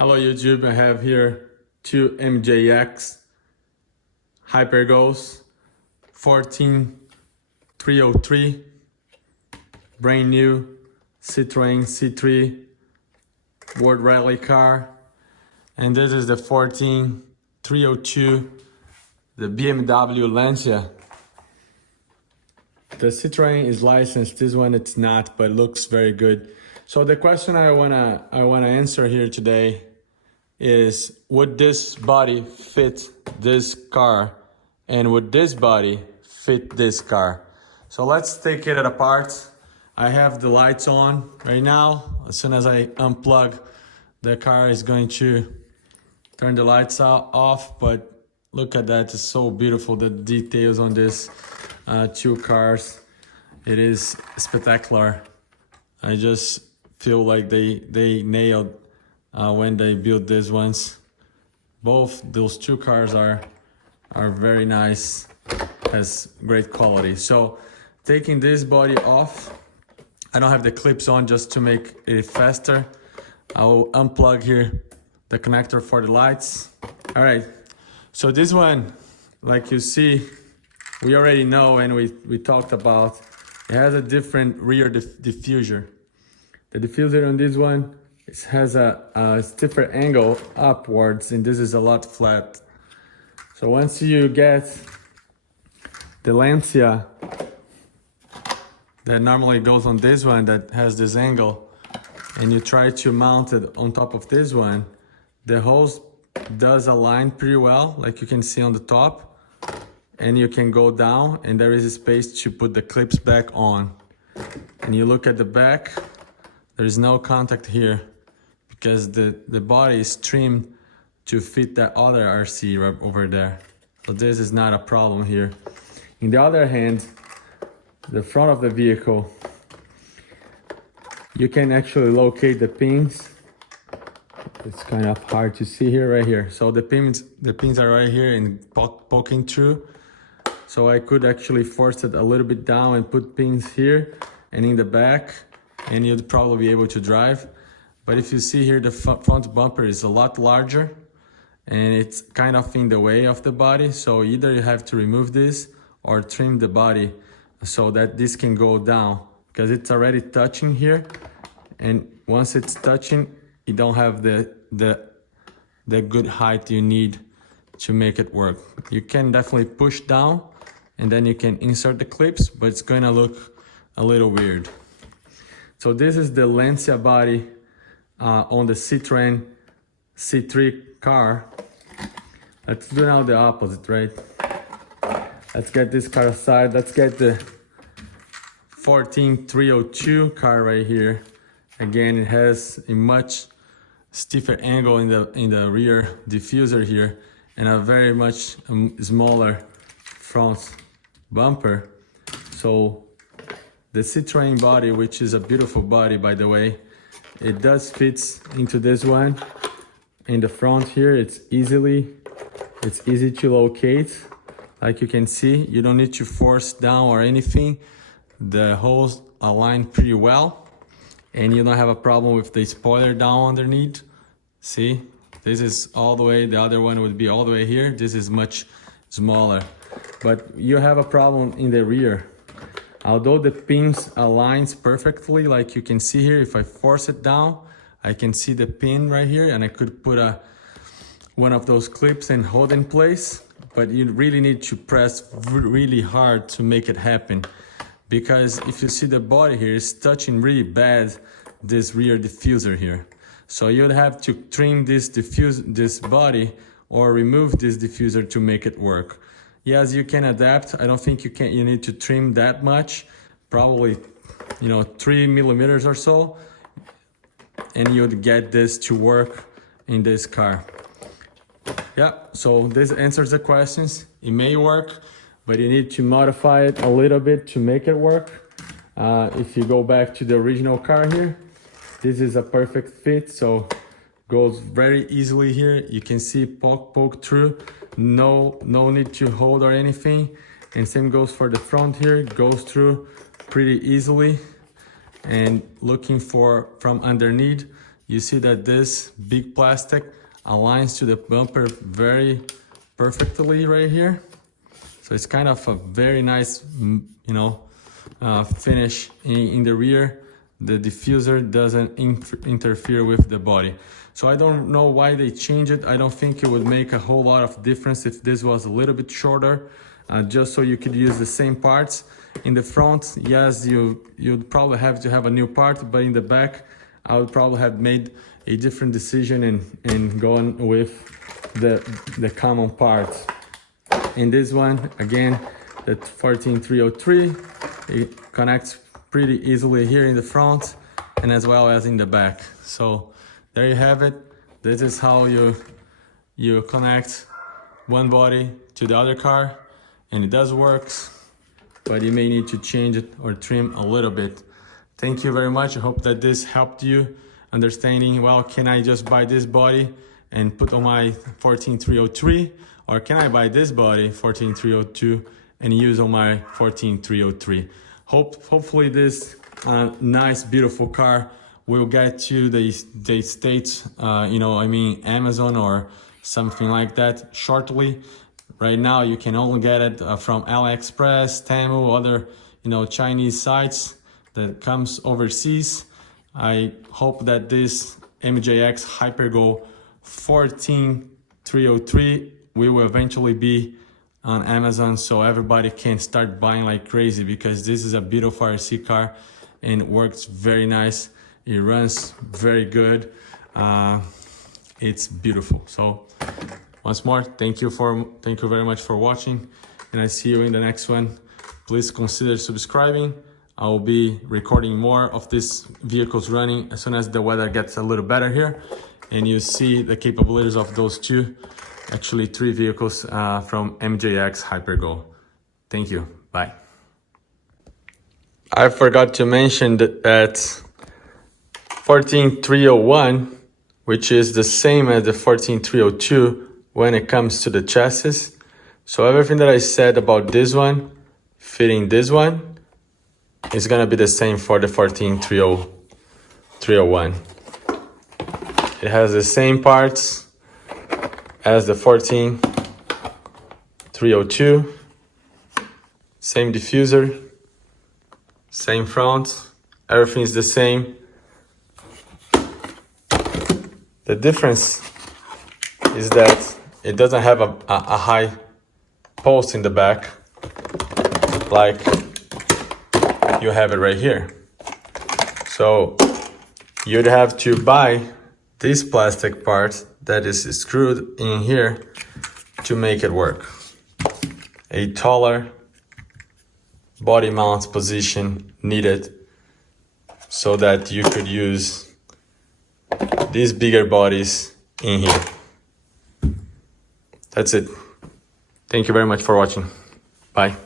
Hello YouTube, I have here two MJX Hypergos 14303, brand new Citroen C3 World Rally car, and this is the 14302, the BMW Lancia. The Citroen is licensed, this one it's not, but looks very good. So the question I wanna answer here today is, would this body fit this car, and would this body fit this car? So let's take it apart. I have the lights on right now. As soon as I unplug, the car is going to turn the lights off, but look at that, it's so beautiful, the details on this two cars. It is spectacular. I just feel like they nailed when they built these ones. Both those two cars are very nice, has great quality. So taking this body off, I don't have the clips on just to make it faster. I'll unplug here the connector for the lights. All right, so this one, like you see, we already know and we talked about, it has a different rear diffuser. The diffuser on this one, it has a stiffer angle upwards, and this is a lot flat. So once you get the Lancia that normally goes on this one that has this angle, and you try to mount it on top of this one, the hose does align pretty well, like you can see on the top, and you can go down and there is a space to put the clips back on. And you look at the back, there is no contact here because the body is trimmed to fit that other RC right over there. So this is not a problem here. On the other hand, the front of the vehicle, you can actually locate the pins. It's kind of hard to see here, right here. So the pins are right here and poking through. So I could actually force it a little bit down and put pins here and in the back, and you'd probably be able to drive. But if you see here, the front bumper is a lot larger and it's kind of in the way of the body. So either you have to remove this or trim the body so that this can go down, because it's already touching here. And once it's touching, you don't have the good height you need to make it work. You can definitely push down and then you can insert the clips, but it's gonna look a little weird. So this is the Lancia body on the Citroen C3 car. Let's do now the opposite, right? Let's get this car aside. Let's get the 14302 car right here. Again, it has a much stiffer angle in the rear diffuser here and a very much smaller front bumper. So the Citroen body, which is a beautiful body by the way, it does fit into this one. In the front here, it's easy to locate. Like you can see, you don't need to force down or anything. The holes align pretty well, and you don't have a problem with the spoiler down underneath. See, this is all the way, the other one would be all the way here. This is much smaller, but you have a problem in the rear. Although the pins aligns perfectly, like you can see here, if I force it down, I can see the pin right here, and I could put one of those clips and hold in place, but you really need to press really hard to make it happen. Because if you see the body here, it's touching really bad this rear diffuser here. So you'd have to trim this body or remove this diffuser to make it work. Yes, you can adapt. I don't think you need to trim that much, probably 3 millimeters or so, and you'd get this to work in this car. Yeah, so this answers the questions. It may work, but you need to modify it a little bit to make it work. If you go back to the original car here, this is a perfect fit, so goes very easily here. You can see poke through, no need to hold or anything. And same goes for the front here, it goes through pretty easily. And looking from underneath, you see that this big plastic aligns to the bumper very perfectly right here. So it's kind of a very nice, you know, finish in the rear. The diffuser doesn't interfere with the body. So I don't know why they changed it. I don't think it would make a whole lot of difference if this was a little bit shorter, just so you could use the same parts. In the front, yes, you'd probably have to have a new part, but in the back, I would probably have made a different decision in going with the common parts. In this one, again, the 14303, it connects pretty easily here in the front and as well as in the back. So there you have it. This is how you connect one body to the other car, and it does work, but you may need to change it or trim a little bit. Thank you very much. I hope that this helped you understanding, well, can I just buy this body and put on my 14303, or can I buy this body 14302 and use on my 14303? Hopefully this nice, beautiful car will get to the States, you know, I mean, Amazon or something like that shortly. Right now, you can only get it from AliExpress, Temu, other, you know, Chinese sites that comes overseas. I hope that this MJX Hypergo 14303 will eventually be on Amazon, so everybody can start buying like crazy, because this is a beautiful RC car and it works very nice. It runs very good. It's beautiful. So once more, thank you very much for watching, and I see you in the next one. Please consider subscribing. I will be recording more of these vehicles running as soon as the weather gets a little better here, and you see the capabilities of those two, actually 3 vehicles from MJX Hypergo. Thank you. Bye. I forgot to mention that 14301, which is the same as the 14302 when it comes to the chassis. So everything that I said about this one fitting this one is gonna be the same for the 14301. It has the same parts as the 14302, same diffuser, same front, everything is the same. The difference is that it doesn't have a high post in the back like you have it right here. So you'd have to buy this plastic part that is screwed in here to make it work. A taller body mount position needed so that you could use these bigger bodies in here. That's it. Thank you very much for watching. Bye.